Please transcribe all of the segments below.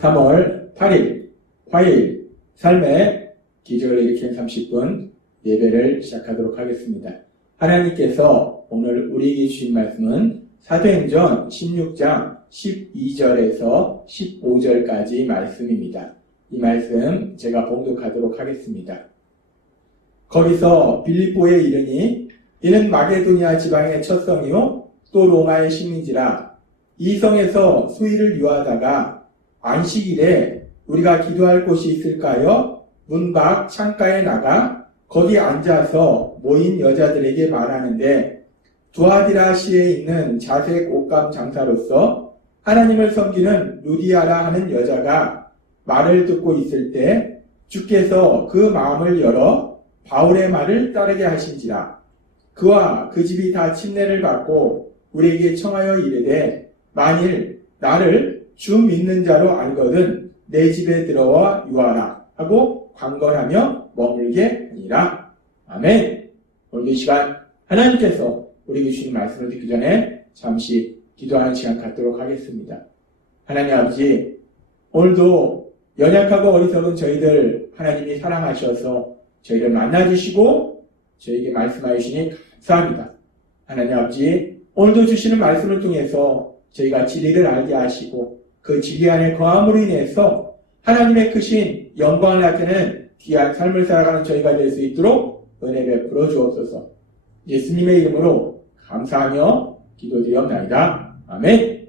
3월 8일 화요일 삶의 기적을 일으킨 30분 예배를 시작하도록 하겠습니다. 하나님께서 오늘 우리에게 주신 말씀은 사도행전 16장 12절에서 15절까지 말씀입니다. 이 말씀 제가 봉독하도록 하겠습니다. 거기서 빌립보에 이르니 이는 마게도니아 지방의 첫 성이요 또 로마의 식민지라. 이 성에서 수일을 유하다가 안식일에 우리가 기도할 곳이 있을까요? 문 밖 창가에 나가 거기 앉아서 모인 여자들에게 말하는데 두아디라시에 있는 자색 옷감 장사로서 하나님을 섬기는 루디아라 하는 여자가 말을 듣고 있을 때 주께서 그 마음을 열어 바울의 말을 따르게 하신지라. 그와 그 집이 다 침례를 받고 우리에게 청하여 이르되 만일 나를 주 믿는 자로 알거든 내 집에 들어와 유하라 하고 강건하며 머물게 하니라. 아멘. 오늘 이 시간 하나님께서 우리에게 주신 말씀을 듣기 전에 잠시 기도하는 시간 갖도록 하겠습니다. 하나님 아버지, 오늘도 연약하고 어리석은 저희들 하나님이 사랑하셔서 저희를 만나주시고 저에게 말씀하여 주시니 감사합니다. 하나님 아버지, 오늘도 주시는 말씀을 통해서 저희가 진리를 알게 하시고 그 진리 안에 거함으로 인해서 하나님의 크신 영광을 나타내는 귀한 삶을 살아가는 저희가 될 수 있도록 은혜 베풀어 주옵소서. 예수님의 이름으로 감사하며 기도드리옵나이다. 아멘.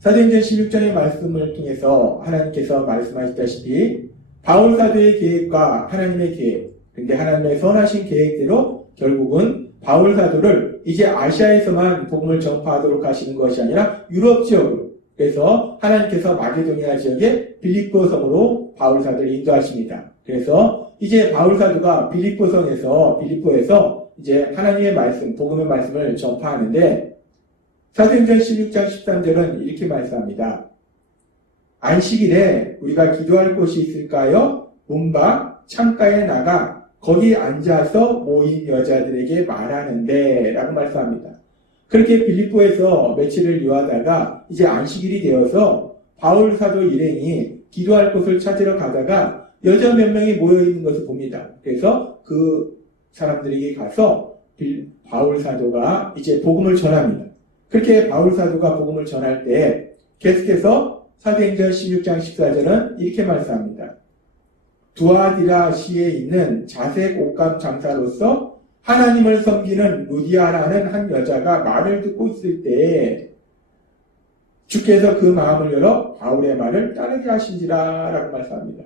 사도행전 16장의 말씀을 통해서 하나님께서 말씀하셨다시피 바울 사도의 계획과 하나님의 계획, 근데 하나님의 선하신 계획대로 결국은 바울 사도를 이제 아시아에서만 복음을 전파하도록 하시는 것이 아니라 유럽 지역으로, 그래서 하나님께서 마게도니아 지역의 빌립보 성으로 바울 사도를 인도하십니다. 그래서 이제 바울 사도가 빌립보에서 이제 하나님의 말씀, 복음의 말씀을 전파하는데 사도행전 16장 13절은 이렇게 말씀합니다. 안식일에 우리가 기도할 곳이 있을까요? 문 밖 창가에 나가 거기 앉아서 모인 여자들에게 말하는데 라고 말씀합니다. 그렇게 빌립보에서 며칠을 유하다가 이제 안식일이 되어서 바울 사도 일행이 기도할 곳을 찾으러 가다가 여자 몇 명이 모여있는 것을 봅니다. 그래서 그 사람들에게 가서 바울 사도가 이제 복음을 전합니다. 그렇게 바울 사도가 복음을 전할 때 계속해서 사도행전 16장 14절은 이렇게 말씀합니다. 두아디라시에 있는 자색 옷감 장사로서 하나님을 섬기는 루디아라는 한 여자가 말을 듣고 있을 때 주께서 그 마음을 열어 바울의 말을 따르게 하신지라 라고 말씀합니다.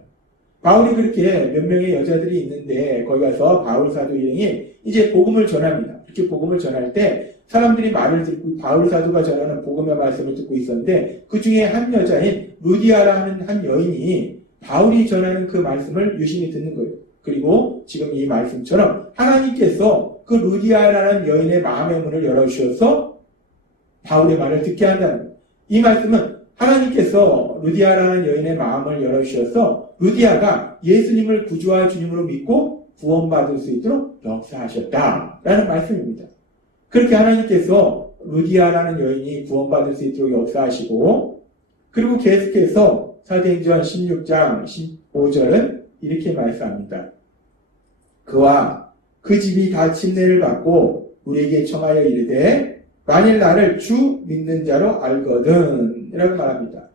바울이 그렇게 몇 명의 여자들이 있는데 거기 가서 바울 사도 일행이 이제 복음을 전합니다. 이렇게 복음을 전할 때 사람들이 말을 듣고 바울 사도가 전하는 복음의 말씀을 듣고 있었는데 그 중에 한 여자인 루디아라는 한 여인이 바울이 전하는 그 말씀을 유심히 듣는 거예요. 그리고 지금 이 말씀처럼 하나님께서 그 루디아라는 여인의 마음의 문을 열어주셔서 바울의 말을 듣게 한다는 거예요. 이 말씀은 하나님께서 루디아라는 여인의 마음을 열어주셔서 루디아가 예수님을 구주와 주님으로 믿고 구원받을 수 있도록 역사하셨다라는 말씀입니다. 그렇게 하나님께서 루디아라는 여인이 구원받을 수 있도록 역사하시고 그리고 계속해서 사도행전 16장 15절은 이렇게 말씀합니다. 그와 그 집이 다 침례를 받고 우리에게 청하여 이르되 만일 나를 주 믿는 자로 알거든 이라고 말합니다.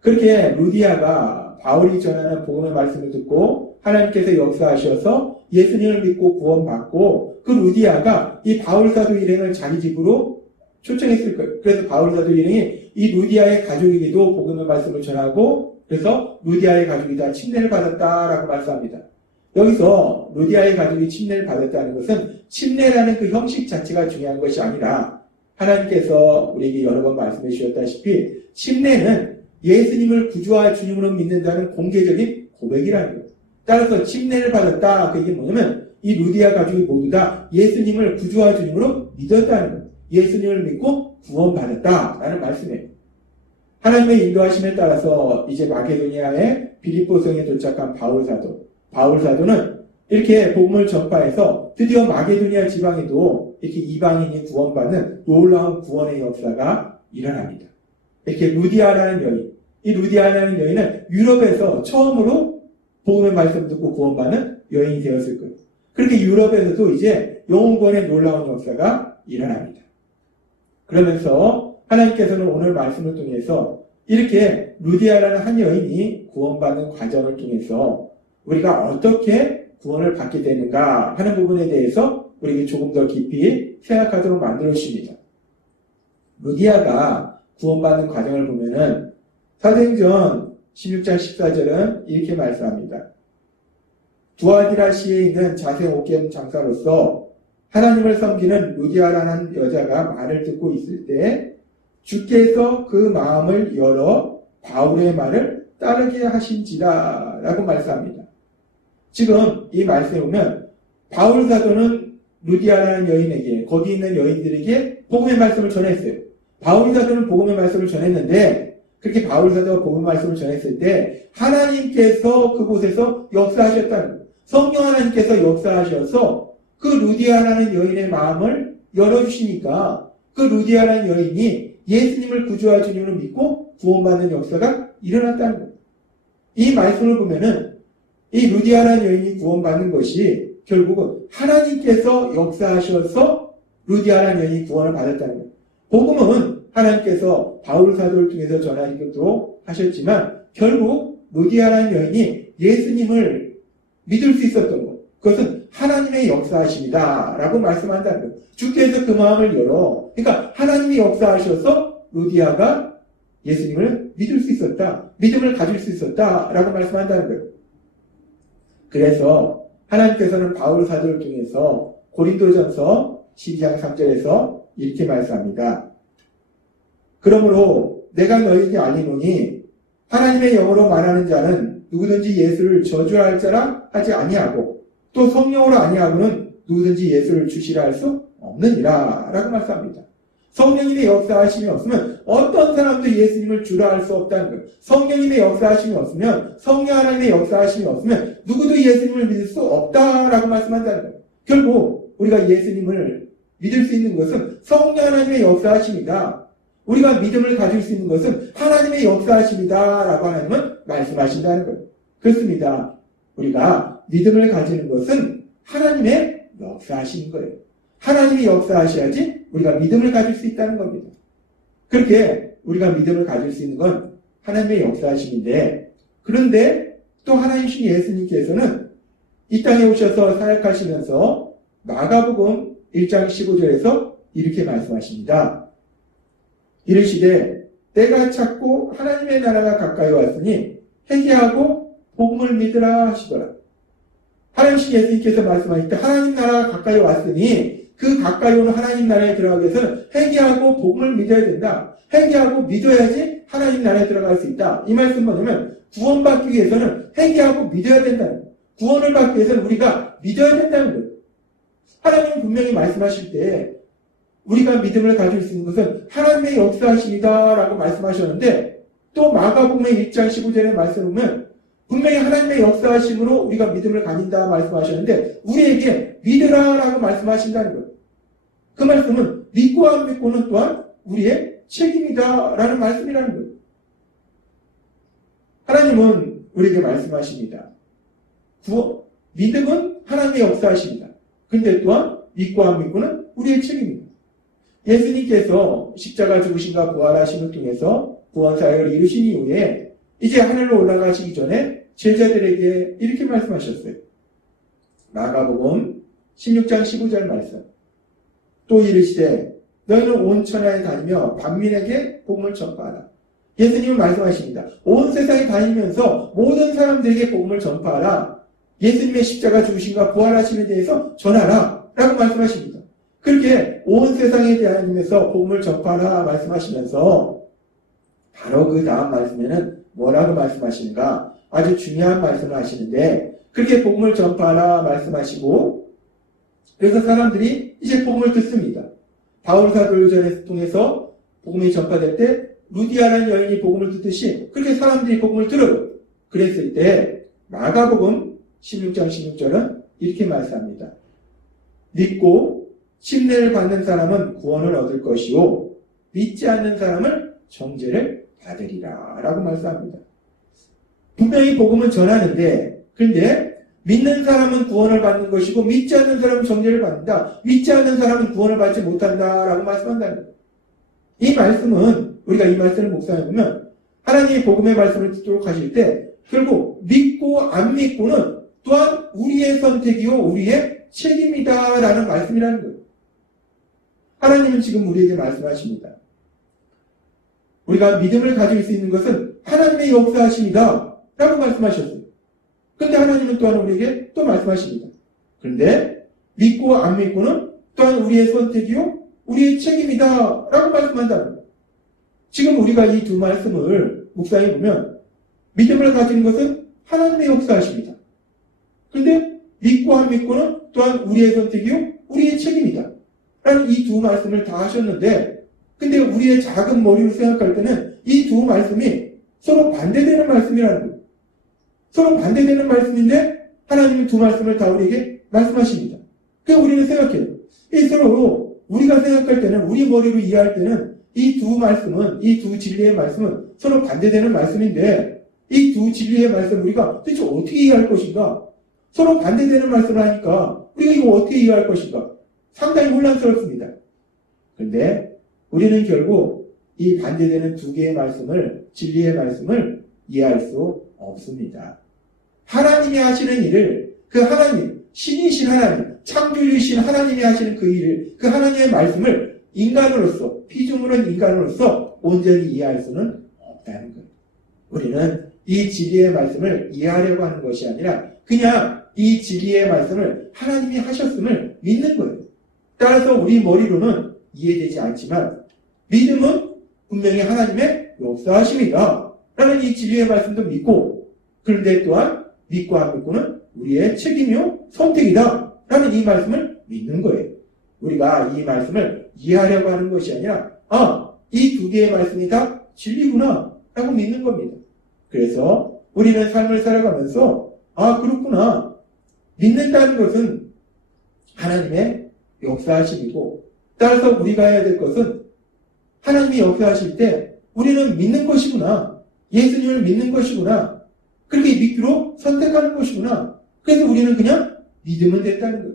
그렇게 루디아가 바울이 전하는 복음의 말씀을 듣고 하나님께서 역사하셔서 예수님을 믿고 구원받고 그 루디아가 이 바울 사도 일행을 자기 집으로 초청했을 거예요. 그래서 바울 사도 일행이 이 루디아의 가족에게도 복음의 말씀을 전하고 그래서 루디아의 가족이 다 침례를 받았다라고 말씀합니다. 여기서 루디아의 가족이 침례를 받았다는 것은 침례라는 그 형식 자체가 중요한 것이 아니라 하나님께서 우리에게 여러 번 말씀해 주셨다시피 침례는 예수님을 구주와 주님으로 믿는다는 공개적인 고백이라는 거예요. 따라서 침례를 받았다. 그게 뭐냐면 이 루디아 가족이 모두 다 예수님을 구주와 주님으로 믿었다는 거예요. 예수님을 믿고 구원받았다라는 말씀이에요. 하나님의 인도하심에 따라서 이제 마게도니아의 빌립보성에 도착한 바울 사도는 이렇게 복음을 전파해서 드디어 마게도니아 지방에도 이렇게 이방인이 구원받는 놀라운 구원의 역사가 일어납니다. 이렇게 루디아라는 여인, 이 루디아라는 여인은 유럽에서 처음으로 복음의 말씀 듣고 구원받는 여인이 되었을 거예요. 그렇게 유럽에서도 이제 영혼구원의 놀라운 역사가 일어납니다. 그러면서 하나님께서는 오늘 말씀을 통해서 이렇게 루디아라는 한 여인이 구원받는 과정을 통해서 우리가 어떻게 구원을 받게 되는가 하는 부분에 대해서 우리에게 조금 더 깊이 생각하도록 만들어 주십니다. 루디아가 구원받는 과정을 보면은 사도행전 16장 14절은 이렇게 말씀합니다. 두아디라시에 있는 자생 옥겜 장사로서 하나님을 섬기는 루디아라는 여자가 말을 듣고 있을 때 주께서 그 마음을 열어 바울의 말을 따르게 하신지라 라고 말씀합니다. 지금 이 말씀에 보면 바울 사도는 루디아라는 여인에게, 거기 있는 여인들에게 복음의 말씀을 전했어요. 바울 사도는 복음의 말씀을 전했는데 그렇게 바울 사도가 복음의 말씀을 전했을 때 하나님께서 그곳에서 역사하셨다는 거예요. 성령 하나님께서 역사하셔서 그 루디아라는 여인의 마음을 열어주시니까 그 루디아라는 여인이 예수님을 구주와 주님으로 믿고 구원받는 역사가 일어났다는 거예요. 이 말씀을 보면은 이 루디아라는 여인이 구원받는 것이 결국은 하나님께서 역사하셔서 루디아라는 여인이 구원을 받았다는 거예요. 복음은 하나님께서 바울 사도를 통해서 전하시도록 하셨지만 결국 루디아라는 여인이 예수님을 믿을 수 있었던 것, 그것은 하나님의 역사하십니다 라고 말씀한다는 거예요. 주께서 그 마음을 열어, 그러니까 하나님이 역사하셔서 루디아가 예수님을 믿을 수 있었다, 믿음을 가질 수 있었다 라고 말씀한다는 거예요. 그래서 하나님께서는 바울 사도를 통해서 고린도전서 12장 3절에서 이렇게 말씀합니다. 그러므로 내가 너희에게 알리노니 하나님의 영으로 말하는 자는 누구든지 예수를 저주할 자라 하지 아니하고 또 성령으로 아니하고는 누구든지 예수를 주시라 할 수 없느니라 라고 말씀합니다. 성령님의 역사하심이 없으면 어떤 사람도 예수님을 주라 할 수 없다는 거예요. 성령님의 역사하심이 없으면, 성령 하나님의 역사하심이 없으면 누구도 예수님을 믿을 수 없다라고 말씀한다는 거예요. 결국 우리가 예수님을 믿을 수 있는 것은 성령 하나님의 역사하심이다. 우리가 믿음을 가질 수 있는 것은 하나님의 역사하심이다 라고 하나님은 말씀하신다는 거예요. 그렇습니다. 우리가 믿음을 가지는 것은 하나님의 역사하신 거예요. 하나님이 역사하셔야지 우리가 믿음을 가질 수 있다는 겁니다. 그렇게 우리가 믿음을 가질 수 있는 건 하나님의 역사하심인데, 그런데 또 하나님이신 예수님께서는 이 땅에 오셔서 사역하시면서 마가복음 1장 15절에서 이렇게 말씀하십니다. 이르시되 때가 찼고 하나님의 나라가 가까이 왔으니 회개하고 복음을 믿으라 하시더라. 하나님이신 예수님께서 말씀하실 때 하나님 나라가 가까이 왔으니 그 가까이 오는 하나님 나라에 들어가기 위해서는 회개하고 복음을 믿어야 된다. 회개하고 믿어야지 하나님 나라에 들어갈 수 있다. 이 말씀 뭐냐면 구원받기 위해서는 회개하고 믿어야 된다는 거예요. 구원을 받기 위해서는 우리가 믿어야 된다는 거예요. 하나님은 분명히 말씀하실 때 우리가 믿음을 가질 수 있는 것은 하나님의 역사하심이다 라고 말씀하셨는데, 또 마가복음의 1장 15절에 말씀을 보면 분명히 하나님의 역사하심으로 우리가 믿음을 가진다 말씀하셨는데 우리에게 믿으라 라고 말씀하신다는 거예요. 그 말씀은 믿고 안 믿고는 또한 우리의 책임이다 라는 말씀이라는 거예요. 하나님은 우리에게 말씀하십니다. 믿음은 하나님의 역사하십니다. 근데 또한 믿고 안 믿고는 우리의 책임입니다. 예수님께서 십자가 죽으심과 부활하심을 통해서 구원사역을 이루신 이후에 이제 하늘로 올라가시기 전에 제자들에게 이렇게 말씀하셨어요. 마가복음 16장 15절 말씀. 또 이르시되 너희는 온 천하에 다니며 만민에게 복음을 전파하라. 예수님은 말씀하십니다. 온 세상에 다니면서 모든 사람들에게 복음을 전파하라. 예수님의 십자가 죽으심과 부활하심에 대해서 전하라 라고 말씀하십니다. 그렇게 온 세상에 다니면서 복음을 전파하라 말씀하시면서 바로 그 다음 말씀에는 뭐라고 말씀하시는가? 아주 중요한 말씀을 하시는데, 그렇게 복음을 전파하라 말씀하시고, 그래서 사람들이 이제 복음을 듣습니다. 바울 사도를 통해서 복음이 전파될 때 루디아라는 여인이 복음을 듣듯이 그렇게 사람들이 복음을 들어요. 그랬을 때 마가복음 16장 16절은 이렇게 말씀합니다. 믿고 침례를 받는 사람은 구원을 얻을 것이요 믿지 않는 사람은 정죄를 받으리라 라고 말씀합니다. 분명히 복음은 전하는데, 그런데 믿는 사람은 구원을 받는 것이고 믿지 않는 사람은 정죄를 받는다. 믿지 않는 사람은 구원을 받지 못한다 라고 말씀한다는 거예요. 이 말씀은 우리가 이 말씀을 묵상해보면 하나님의 복음의 말씀을 듣도록 하실 때 결국 믿고 안 믿고는 또한 우리의 선택이요 우리의 책임이다 라는 말씀이라는 거예요. 하나님은 지금 우리에게 말씀하십니다. 우리가 믿음을 가질 수 있는 것은 하나님의 역사하심이다 라고 말씀하셨어요. 그런데 하나님은 또한 우리에게 또 말씀하십니다. 그런데 믿고 안 믿고는 또한 우리의 선택이요 우리의 책임이다 라고 말씀한다는 거예요. 지금 우리가 이 두 말씀을 묵상해 보면 믿음을 가지는 것은 하나님의 역사하십니다. 그런데 믿고 안 믿고는 또한 우리의 선택이요 우리의 책임이다 라는 이 두 말씀을 다 하셨는데, 근데 우리의 작은 머리로 생각할 때는 이 두 말씀이 서로 반대되는 말씀이라는 거예요. 서로 반대되는 말씀인데 하나님은 두 말씀을 다 우리에게 말씀하십니다. 그래서 우리는 생각해요. 이 서로 우리가 생각할 때는, 우리 머리로 이해할 때는 이 두 말씀은, 이 두 진리의 말씀은 서로 반대되는 말씀인데 이 두 진리의 말씀 우리가 도대체 어떻게 이해할 것인가? 서로 반대되는 말씀을 하니까 우리가 이거 어떻게 이해할 것인가? 상당히 혼란스럽습니다. 그런데 우리는 결국 이 반대되는 두 개의 말씀을, 진리의 말씀을 이해할 수 없습니다. 하나님이 하시는 일을, 그 하나님, 신이신 하나님, 창조주이신 하나님이 하시는 그 일을, 그 하나님의 말씀을 인간으로서, 피조물은 인간으로서 온전히 이해할 수는 없다는 거예요. 우리는 이 진리의 말씀을 이해하려고 하는 것이 아니라 그냥 이 진리의 말씀을 하나님이 하셨음을 믿는 거예요. 따라서 우리 머리로는 이해되지 않지만 믿음은 분명히 하나님의 역사하심이다 라는 이 진리의 말씀도 믿고, 그런데 또한 믿고 안 믿고는 우리의 책임이요 선택이다 라는 이 말씀을 믿는 거예요. 우리가 이 말씀을 이해하려고 하는 것이 아니라 이 두 개의 말씀이 다 진리구나 라고 믿는 겁니다. 그래서 우리는 삶을 살아가면서 그렇구나, 믿는다는 것은 하나님의 역사하심이고, 따라서 우리가 해야 될 것은 하나님이 역사하실 때 우리는 믿는 것이구나, 예수님을 믿는 것이구나, 그렇게 믿기로 선택하는 것이구나. 그래서 우리는 그냥 믿으면 됐다는 거예요.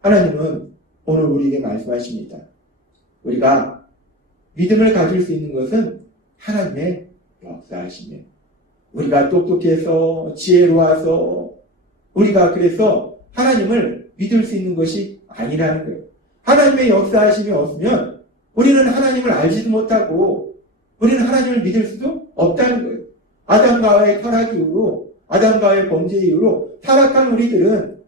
하나님은 오늘 우리에게 말씀하십니다. 우리가 믿음을 가질 수 있는 것은 하나님의 역사하심이에요. 우리가 똑똑해서 지혜로워서 우리가 그래서 하나님을 믿을 수 있는 것이 아니라는 거예요. 하나님의 역사하심이 없으면 우리는 하나님을 알지도 못하고 우리는 하나님을 믿을 수도 없다는 거예요. 아담과 하와의 타락 이후로, 아담과 하와의 범죄 이후로 타락한 우리들은,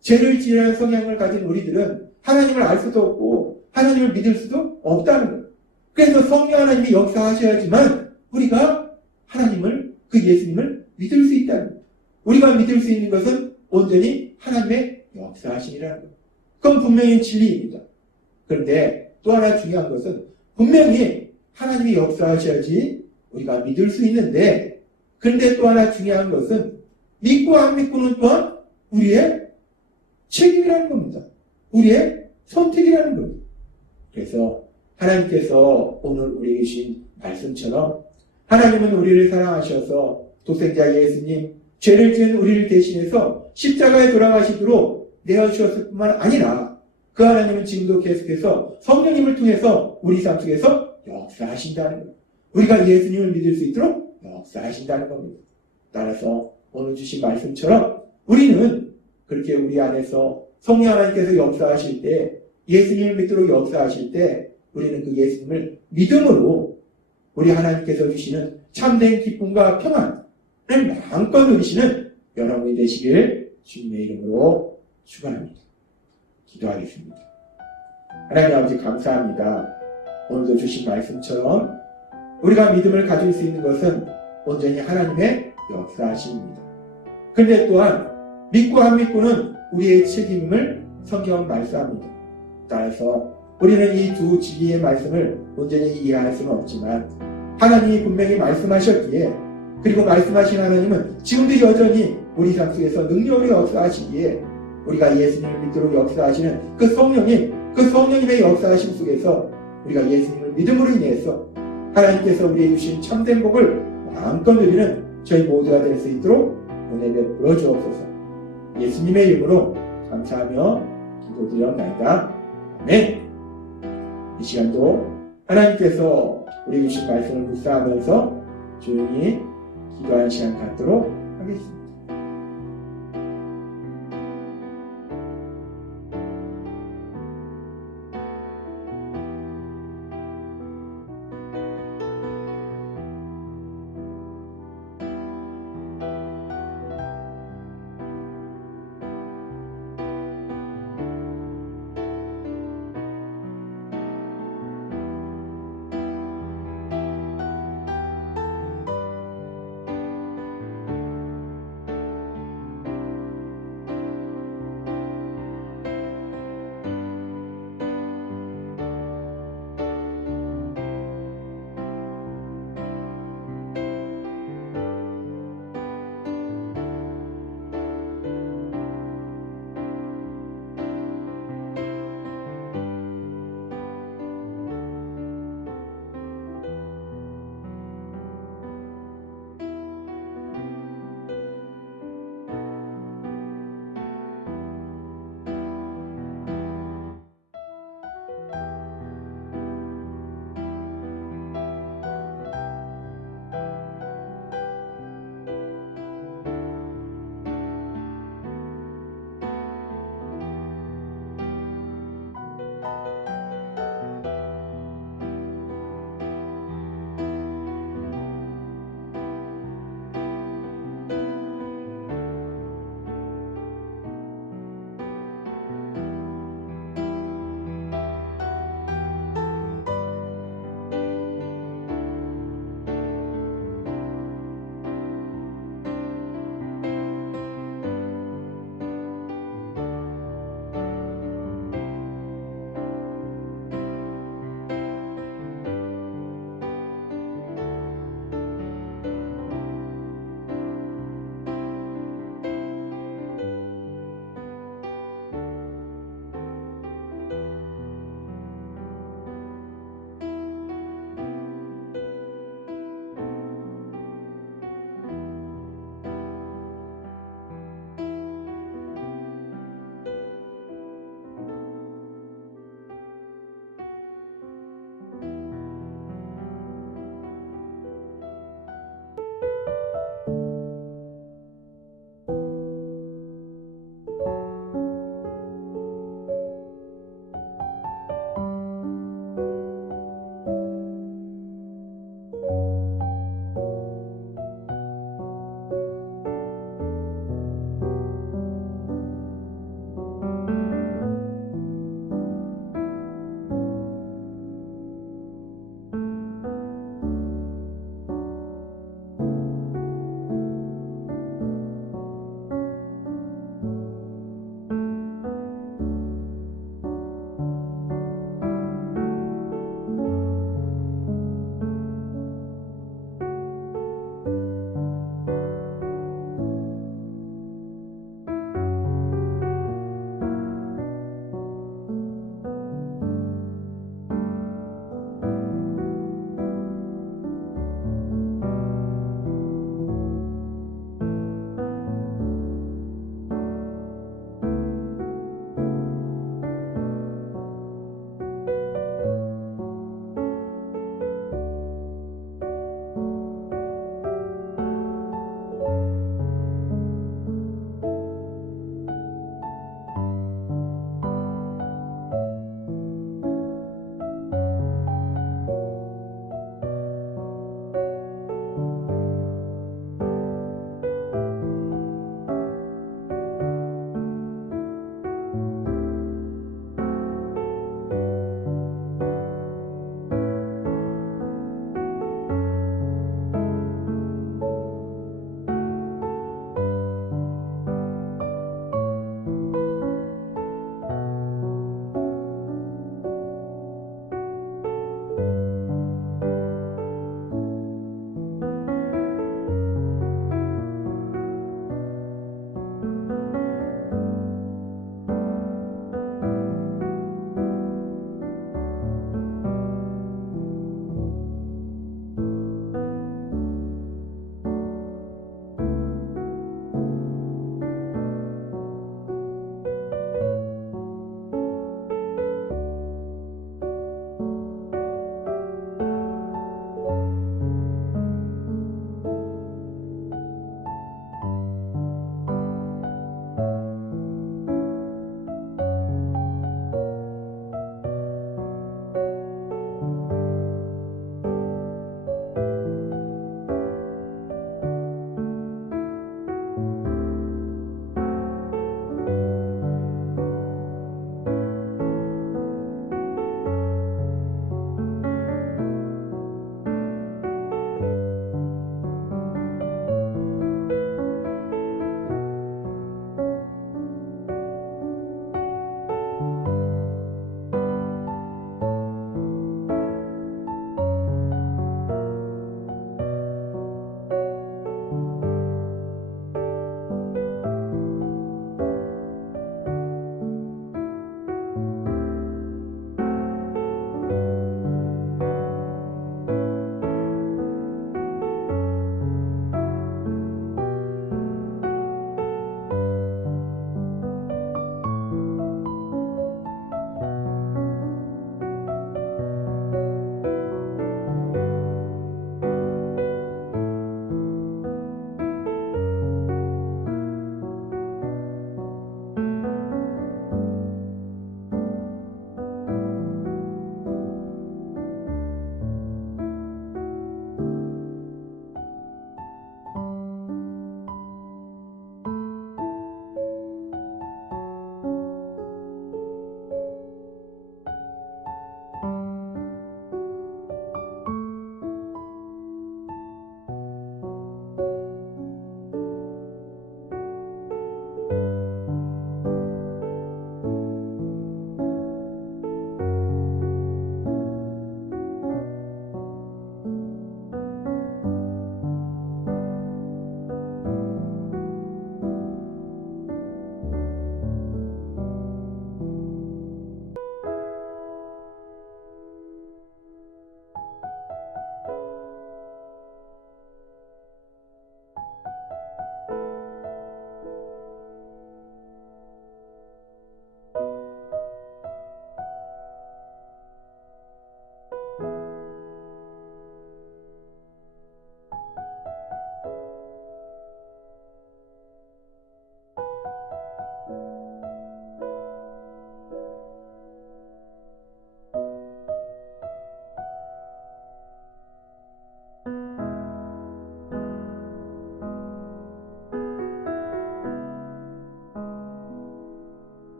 죄를 지으려는 성향을 가진 우리들은 하나님을 알 수도 없고 하나님을 믿을 수도 없다는 거예요. 그래서 성령 하나님이 역사하셔야지만 우리가 하나님을, 그 예수님을 믿을 수 있다는 거예요. 우리가 믿을 수 있는 것은 온전히 하나님의 역사하심이라는 거예요. 그건 분명히 진리입니다. 그런데 또 하나 중요한 것은 분명히 하나님이 역사하셔야지 우리가 믿을 수 있는데, 그런데 또 하나 중요한 것은 믿고 안 믿고는 또한 우리의 책임이라는 겁니다. 우리의 선택이라는 겁니다. 그래서 하나님께서 오늘 우리에게 주신 말씀처럼 하나님은 우리를 사랑하셔서 독생자 예수님, 죄를 지은 우리를 대신해서 십자가에 돌아가시도록 내어주셨을 뿐만 아니라 그 하나님은 지금도 계속해서 성령님을 통해서 우리 삶 속에서 역사하신다는 거예요. 우리가 예수님을 믿을 수 있도록 역사하신다는 겁니다. 따라서 오늘 주신 말씀처럼 우리는 그렇게 우리 안에서 성령 하나님께서 역사하실 때, 예수님을 믿도록 역사하실 때 우리는 그 예수님을 믿음으로 우리 하나님께서 주시는 참된 기쁨과 평안을 마음껏 누리시는 여러분이 되시길 주님의 이름으로 축원합니다. 기도하겠습니다. 하나님 아버지 감사합니다. 오늘도 주신 말씀처럼 우리가 믿음을 가질 수 있는 것은 온전히 하나님의 역사하심입니다. 그런데 또한 믿고 안 믿고는 우리의 책임임을 성경은 말씀합니다. 따라서 우리는 이 두 진리의 말씀을 온전히 이해할 수는 없지만 하나님이 분명히 말씀하셨기에, 그리고 말씀하신 하나님은 지금도 여전히 우리 삶 속에서 능력으로 역사하시기에 우리가 예수님을 믿도록 역사하시는 그 성령님의 역사하심 속에서 우리가 예수님을 믿음으로 인해서 하나님께서 우리에게 주신 참된 복을 마음껏 누리는 저희 모두가 될 수 있도록 은혜 베풀어 주옵소서. 예수님의 이름으로 감사하며 기도드렸나이다. 아멘. 이 시간도 하나님께서 우리에게 주신 말씀을 묵상하면서 조용히 기도하는 시간 갖도록 하겠습니다.